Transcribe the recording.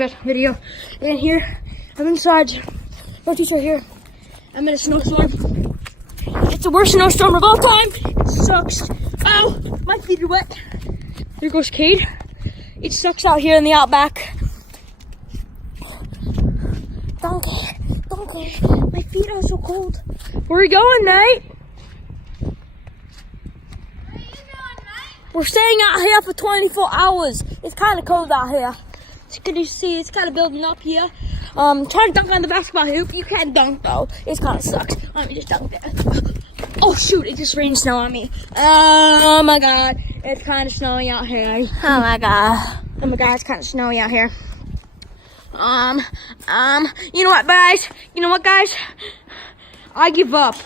bit video. And here, I'm inside. No teacher here. I'm in a snowstorm. It's the worst snowstorm of all time. It sucks. Ow, my feet are wet. There goes Cade. It sucks out here in the outback. Donkey. My feet are so cold. Where are you going, Nate? We're staying out here for 24 hours. It's kind of cold out here. As you can see, it's kind of building up here. Trying to dunk on the basketball hoop. You can't dunk though. It kind of sucks. Let me just dunk there. Oh shoot, it just rained snow on me. Oh my god. It's kind of snowy out here. Oh my god, it's kind of snowy out here. You know what, guys? I give up.